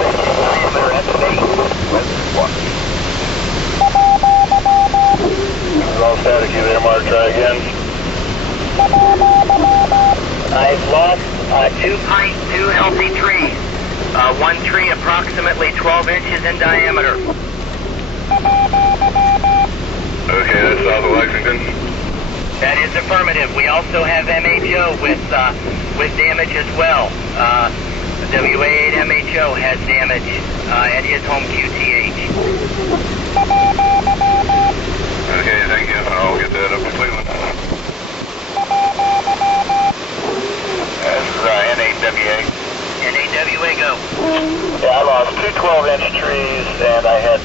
Diameter estimate, West 1. All static, you there, Mark, try again. I've lost 2 healthy trees. One tree approximately 12 inches in diameter. Okay, that's south of Lexington. That is affirmative. We also have MHO with damage as well. WA8 MHO has damage at his home QTH. Okay, thank you. I'll get that up to Cleveland. This is N8WA. NAWA go. Yeah, I lost two 12-inch trees and I had